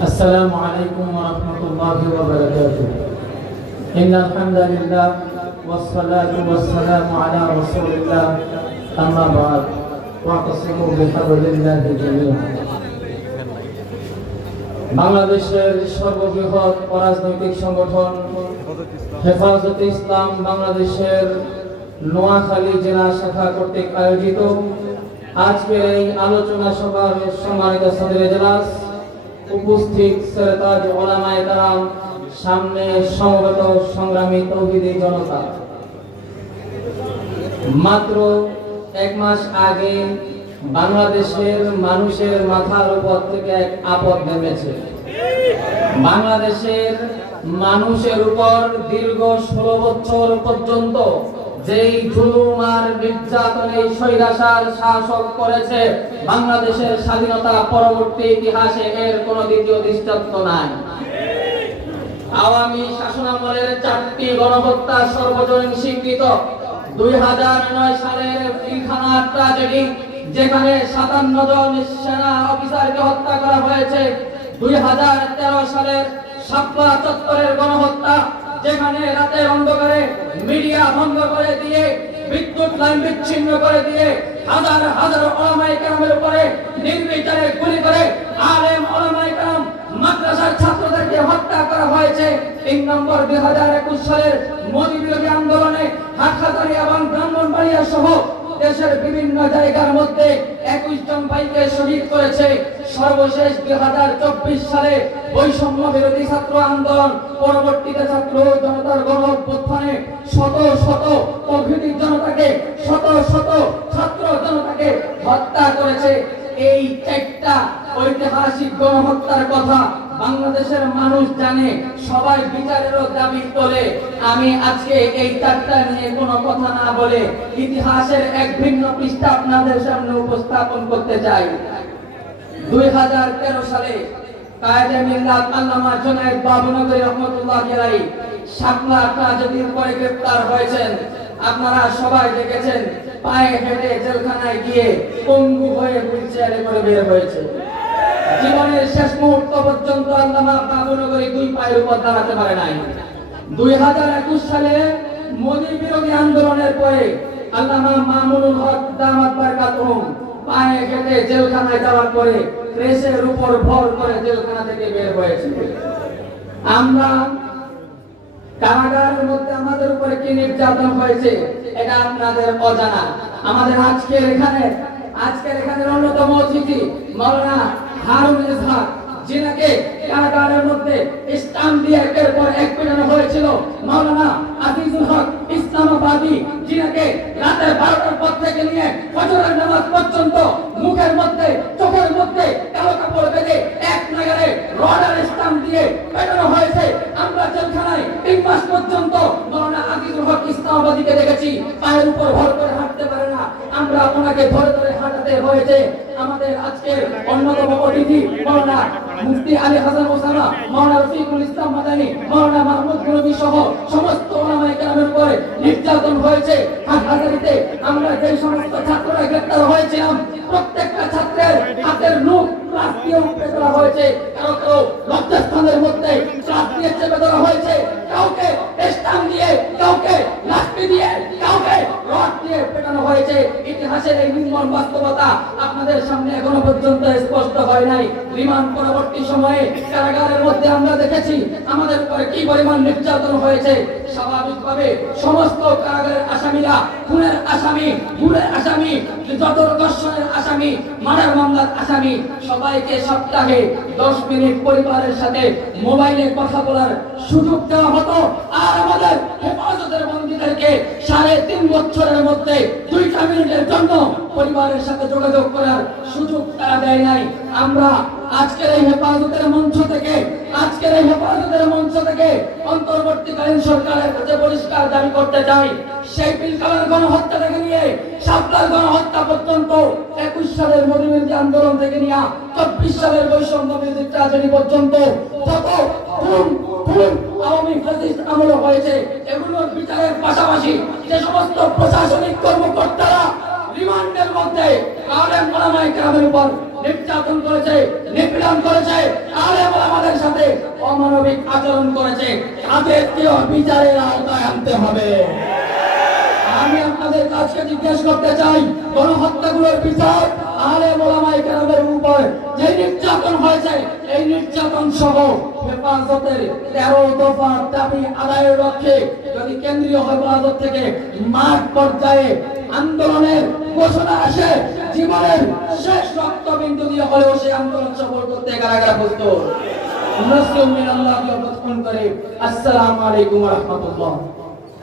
السلام عليكم ورحمة الله وبركاته. إن الحمد لله والصلاة والسلام على رسول الله أما بعد واعتصموا بحبل الله جميعا. বাংলাদেশের সর্ববৃহৎ রাজনৈতিক সংগঠন হেফাজতে ইসলাম বাংলাদেশের নোয়াখালী জেলা শাখা কর্তৃক আয়োজিত আজকের এই আলোচনা সভার সম্মানিত সদরে এজলাস, উপস্থিত সেরেতাজ ওলামায়ে কেরাম, সামনে সমবেত সংগ্রামী তৌহিদি জনতা, মাত্র এক মাস আগে বাংলাদেশের মানুষের মাথার উপর থেকে এক আপদ নেমেছে। বাংলাদেশের মানুষের উপর দীর্ঘ 16 বছর পর্যন্ত যেই জুলুম আর নির্যাতনে স্বৈরাচার শাসক করেছে, বাংলাদেশের স্বাধীনতা পরবর্তী ইতিহাসে এর কোনো দ্বিতীয় দৃষ্টান্ত নাই। আওয়ামী শাসনামলের 4টি গণহত্যা সর্বজনীন স্বীকৃত। 2009 সালের পিলখানা ট্র্যাজেডি, যেখানে 57 জন সেনা অফিসারকে হত্যা করা হয়েছে। 2013 সালের শাপলা চত্বরের গণহত্যা, যেখানে রাতের অন্ধকারে মিডিয়া বন্ধ করে দিয়ে, বিদ্যুৎ লাইন বিচ্ছিন্ন করে দিয়ে হাজার হাজার ওলামায়ে কেরামের উপরে নির্বিচারে গুলি করে আলেম ওলামায়ে কেরাম, মাদ্রাসার ছাত্রদেরকে হত্যা করা হয়েছে। 3 নম্বর 2021 সালের মোদী বিরোধী আন্দোলনে হাটহাজারী এবং ব্রাহ্মণবাড়িয়া সহ দেশের বিভিন্ন জায়গার মধ্যে 21 জন ভাইকে শহীদ করেছে। সর্বশেষ 2024 সালে বৈষম্য বিরোধী ছাত্র আন্দোলন, পরবর্তীতে ছাত্র জনতার গণ অভ্যুত্থানে শত শত তৌহিদি জনতাকে, শত শত ছাত্র জনতাকে হত্যা করেছে। এই একটা ঐতিহাসিক গণহত্যার কথা বাংলাদেশের মানুষ জানে, সবাই বিচারেরও দাবি তোলে। আমি আজকে এই 4টা নিয়ে কোনো কথা না বলে ইতিহাসের এক ভিন্ন পৃষ্ঠা আপনাদের সামনে উপস্থাপন করতে চাই। 2013 সালে কায়েদে মিল্লাত আল্লামা জুনায়েদ বাবুনগরী রহমাতুল্লাহি আলাইহি শাপলা ট্র্যাজেডির পরে গ্রেফতার হয়েছেন। আপনারা সবাই দেখেছেন, পায়ে হেঁটে জেলখানায় গিয়ে পঙ্গু হয়ে হুইলচেয়ারে করে বের হয়েছে। জীবনের শেষ মুহূর্ত পর্যন্ত আল্লামা বাবুনগরী 2 পায়ের উপর দাঁড়াতে পারে নাই। 2021 সালে মোদী বিরোধী আন্দোলনের পরে আল্লামা মামুনুল হক দামাত বারকাতুহুম পায়ে হেঁটে জেলখানায় যাওয়ার পরে প্রেসের উপর ভর করে জেলখানা থেকে বের হয়েছে। আমরা কারাগারের মধ্যে আমাদের উপরে কি নির্যাতন হয়েছে এটা আপনাদের অজানা। আমাদের আজকের এখানে অন্যতম অতিথি মাওলানা হারুন ইসহাক, যিনাকে কারাগারের মধ্যে স্টাম্প দিয়ে একের পর এক পেটানো হয়েছিল। মাওলানা আজিজুল হক ইসলামাবাদী, যিনাকে রাতে 12টার পর থেকে নিয়ে ফজরের নামাজ পর্যন্ত মুখের মধ্যে চোখের মধ্যে কালো কাপড় বেঁধে এক নাগারে রডার স্টাম্প দিয়ে পেটানো হয়েছে। আমরা জেলখানায় 3 মাস পর্যন্ত মাওলানা আজিজুল হক ইসলামাবাদীকে দেখেছি, পায়ের উপর ভর করে হাঁটতে পারে না, আমরা ওনাকে ধরে ধরে হাঁটাতে হয়েছে। আমাদের আজকের অন্যতম অতিথি মাওলানা মুফতি আলী হাসান ওসামা, মাওলানা রফিকুল ইসলাম মাদানী, মাওলানা মাহমুদ গুরবি সহ সমস্ত ওলামায়ে কেরামের উপরে নির্যাতন হয়েছে। হাটহাজারীতে আমরা যে সমস্ত ছাত্ররা গ্রেফতার হয়েছিলাম, প্রত্যেকটা ছাত্রের হাতের নখ ক্লাস দিয়ে উপরে তোলা হয়েছে, কারো লজ্জাস্থানের মধ্যে ক্লাস দিয়ে চেপে ধরা হয়েছে, কাউকে স্টাম্প দিয়ে, কাউকে লাঠি দিয়ে, কাউকে রড দিয়ে পেটানো হয়েছে। ইতিহাসের এই নির্মম বাস্তবতা আপনাদের সামনে এখনো পর্যন্ত স্পষ্ট হয় নাই। রিমান্ড পরবর্তী সময়ে কারাগারের মধ্যে আমরা দেখেছি আমাদের উপরে কি পরিমাণ নির্যাতন হয়েছে। স্বাভাবিকভাবে সমস্ত কারাগারের আসামিরা, খুনের আসামি, গুমের আসামি, যত দর্শনের আসামি, মার্ডার মামলার আসামি, সবাইকে সপ্তাহে 10 মিনিট পরিবারের সাথে মোবাইলে কথা বলার সুযোগ দেওয়া হতো। আর আমাদের হেফাজতের বন্দীদেরকে 3.5 বছরের মধ্যে 2টা মিনিটের জন্য পরিবারের সাথে যোগাযোগ করার সুযোগ তারা দেয় নাই। আমরা আজকের এই হেফাজতের মঞ্চ থেকে অন্তর্বর্তীকালীন সরকারের কাছে পরিষ্কার দাবি করতে চাই, সেই পিলখানার গণহত্যা থেকে নিয়ে শাপলার গণহত্যা পর্যন্ত, 21 সালের মোদী বিরোধী আন্দোলন থেকে নিয়ে 24 সালের বৈষম্য বিরোধী ট্র্যাজেডি পর্যন্ত যত আওয়ামী ফ্যাসিস্ট আমল হয়েছে, এগুলোর বিচারের পাশাপাশি যে সমস্ত প্রশাসনিক কর্মকর্তারা রিমান্ডের মধ্যে আলেম ওলামায়ে কেরামের উপর নির্যাতন করেছে, নিপীড়ন করেছে, আলেম ওলামাদের সাথে অমানবিক আচরণ করেছে, তাদেরকেও বিচারের আওতায় আনতে হবে। আমি আপনাদের কাছে জিজ্ঞেস করতে চাই, গণহত্যাগুলোর বিচার, আলেম ওলামায়ে কেরামের উপর যে নির্যাতন হয়েছে, এই নির্যাতন সহ হেফাজতের 13 দফা দাবি আদায়ের লক্ষ্যে যদি কেন্দ্রীয় হেফাজত থেকে মাঠ পর্যায়ে আন্দোলনের ঘোষণা আসে, জীবনের শেষ রক্তবিন্দু দিয়ে হলেও সেই আন্দোলন সফল করতে কারাগারে প্রস্তুত। নাসরুম মিনাল্লাহি ওয়া ফাতহুন করিম। আসসালামু আলাইকুম ওয়া রাহমাতুল্লাহ।